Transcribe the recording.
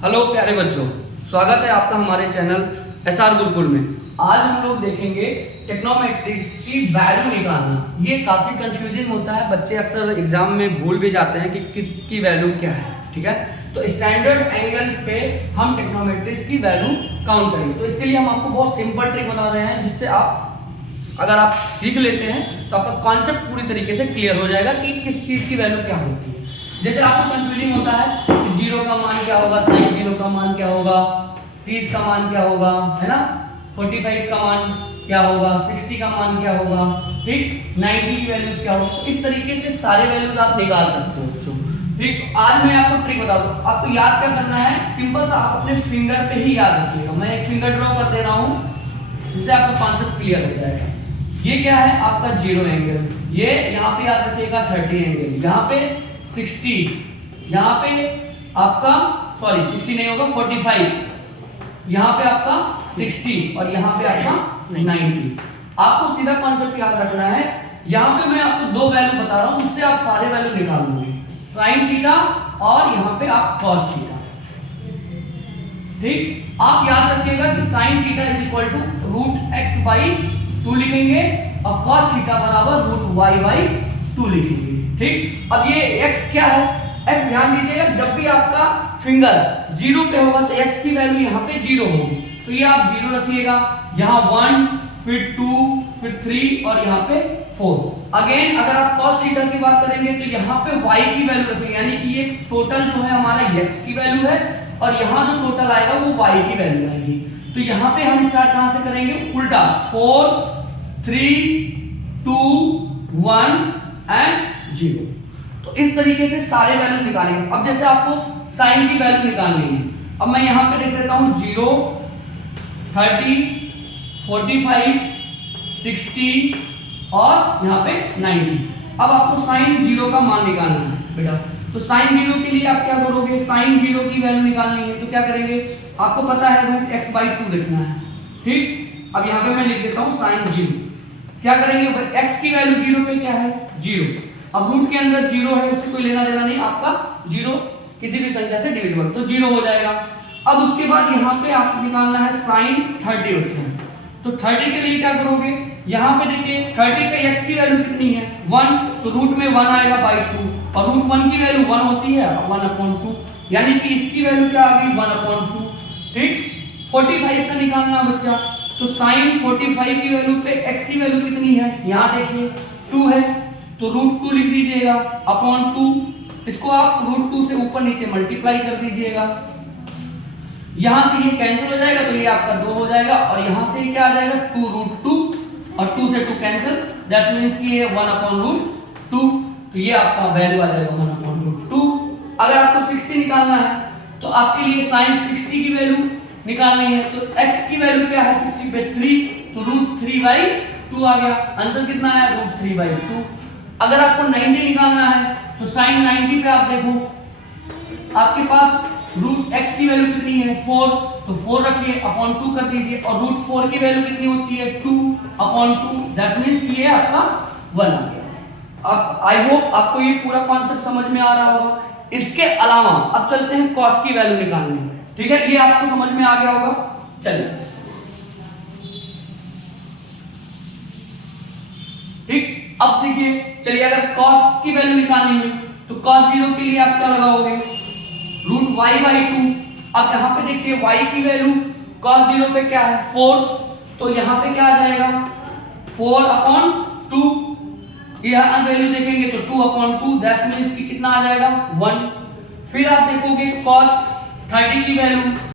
Hello प्यारे बच्चों, स्वागत है आपका हमारे चैनल एसआर गुरुकुल में। आज हम लोग देखेंगे टेक्नोमेट्रिक्स की वैल्यू निकालना। ये काफ़ी कंफ्यूजिंग होता है, बच्चे अक्सर एग्जाम में भूल भी जाते हैं कि किसकी वैल्यू क्या है। ठीक है, तो स्टैंडर्ड एंगल्स पे हम टेक्नोमेट्रिक्स की वैल्यू काउंट करेंगे। तो इसके लिए हम आपको बहुत सिंपल ट्रिक बता रहे हैं, जिससे अगर आप सीख लेते हैं तो आपका कॉन्सेप्ट पूरी तरीके से क्लियर हो जाएगा कि किस चीज़ की वैल्यू क्या होती है। जैसे आपको कंफ्यूजिंग होता है कि 0 का मान क्या होगा, sin 0 का मान क्या होगा, 30 का मान क्या होगा, है ना, 45 का मान क्या होगा, 60 का मान क्या होगा, ठीक, 90 की वैल्यूज क्या होगी। तो इस तरीके से सारे वैल्यूज आप निकाल सकते हो बच्चों। ठीक, आज मैं आपको ट्रिक बता दूं। आपको याद क्या करना है, सिंपल सा आप अपने फिंगर पे ही याद रखिएगा। मैं एक फिंगर ड्रॉ कर दे रहा हूं, जिससे आपका कॉन्सेप्ट क्लियर हो जाएगा। ये क्या है, आपका 0 एंगल, ये यहाँ पे याद रखिएगा 30 एंगल, यहाँ पे 60, यहाँ पे आपका 60 नहीं होगा 45, यहाँ पे आपका 60 और यहाँ पे आपका 90। आपको सीधा कॉन्सेप्ट याद रखना है। यहाँ पे मैं आपको दो वैल्यू बता रहा हूँ, उससे आप सारे वैल्यू निकाल लोगे, साइन थीटा और यहाँ पे आप कॉस थीटा। ठीक, आप याद रखिएगा कि sine theta is equal to root x by 2 लिखेंगे और cos थीटा बराबर रूट y बाई 2 लिखेंगे। ठीक, अब ये x क्या है, x ध्यान दीजिएगा, जब भी आपका फिंगर 0 पे होगा तो x की वैल्यू यहाँ पे 0 होगी, तो ये आप 0 रखिएगा। यहाँ 1, फिर 2, फिर 3 और यहाँ पे 4। अगेन अगर आप cos थीटा की बात करेंगे तो यहाँ पे y की वैल्यू रखेंगे, यानी कि ये टोटल जो है हमारा x की वैल्यू है और यहाँ जो टोटल आएगा वो y की वैल्यू आएगी। तो यहाँ पे हम स्टार्ट कहां से करेंगे, उल्टा, 4, 3, 2, 1 एंड 0। तो इस तरीके से सारे वैल्यू निकालेंगे। अब जैसे आपको साइन की वैल्यू निकालनी है, अब मैं यहाँ पे लिख देता हूँ 0, 30, 45, 60 और यहाँ पे 90। अब आपको साइन 0 का मान निकालना है बेटा। तो साइन 0 के लिए आप क्या करोगे, साइन 0 की वैल्यू निकालनी है तो क्या करेंगे, आपको पता है रूट एक्स बाई 2 लिखना है। ठीक, अब यहाँ पे मैं लिख देता हूँ साइन 0। क्या करेंगे, x की वैल्यू 0 पे क्या है, 0। अब रूट के अंदर 0 है, उससे कोई लेना देना नहीं, आपका 0 किसी भी संख्या से डिविजिबल, तो 0 हो जाएगा। अब उसके बाद यहाँ पे आपको निकालना है साइन 30 बच्चों। तो 30 के लिए क्या करोगे, यहाँ पे देखिए 30 पे x की वैल्यू कितनी है, 1, तो रूट में 1 आएगा बाई 2 और रूट 1 की वैल्यू 1 होती है, 1/2, यानी कि इसकी वैल्यू क्या आ गई, 1/2। ठीक, 45 का निकालना बच्चा, तो साइन 45 की वैल्यू पे x की वैल्यू कितनी है, यहाँ देखिए 2 है, तो रूट 2 लिख दीजिएगा अपॉन 2। इसको आप रूट 2 से ऊपर नीचे मल्टीप्लाई कर दीजिएगा, यहाँ से ये कैंसिल हो जाएगा तो ये आपका 2 हो जाएगा और यहाँ से क्या आ जाएगा 2 रूट 2 और 2 से 2 कैंसिल, दैट मींस कि ये 1/√2। तो ये आपका वैल्यू आ जाएगा 1/√2। अगर आपको 60 निकालना है तो आपके लिए साइन 60 की वैल्यू निकालनी है, तो x की वैल्यू क्या है 60 पे 3, तो √3/2 आ गया। आंसर कितना है, √3/2। अगर आपको 90 निकालना है तो साइन 90 पे आप देखो आपके पास रूट x की वैल्यू कितनी है 4, तो 4 रखिए अपॉन 2 कर दीजिए और √4 की वैल्यू कितनी होती है 2/2, दैट मींस कि ये आपका 1 आ गया। अब आई होप आपको ये पूरा कॉन्सेप्ट समझ में आ रहा होगा। इसके अलावा अब चलते हैं कॉस की वैल्यू निकालने। ठीक है, ये आपको समझ में आ गया होगा। चलिए, ठीक, अब देखिए, चलिए अगर cos की वैल्यू निकालनी हुई तो cos 0 के लिए आप क्या लगाओगे, रूट y/2। अब यहाँ पे देखिए y की वैल्यू cos 0 पे क्या है 4, तो यहाँ पे क्या आ जाएगा 4/2। यहाँ वैल्यू देखेंगे तो 2/2, दैट मींस कि कितना आ जाएगा 1। फिर आप देखोगे cos 30 की वैल्यू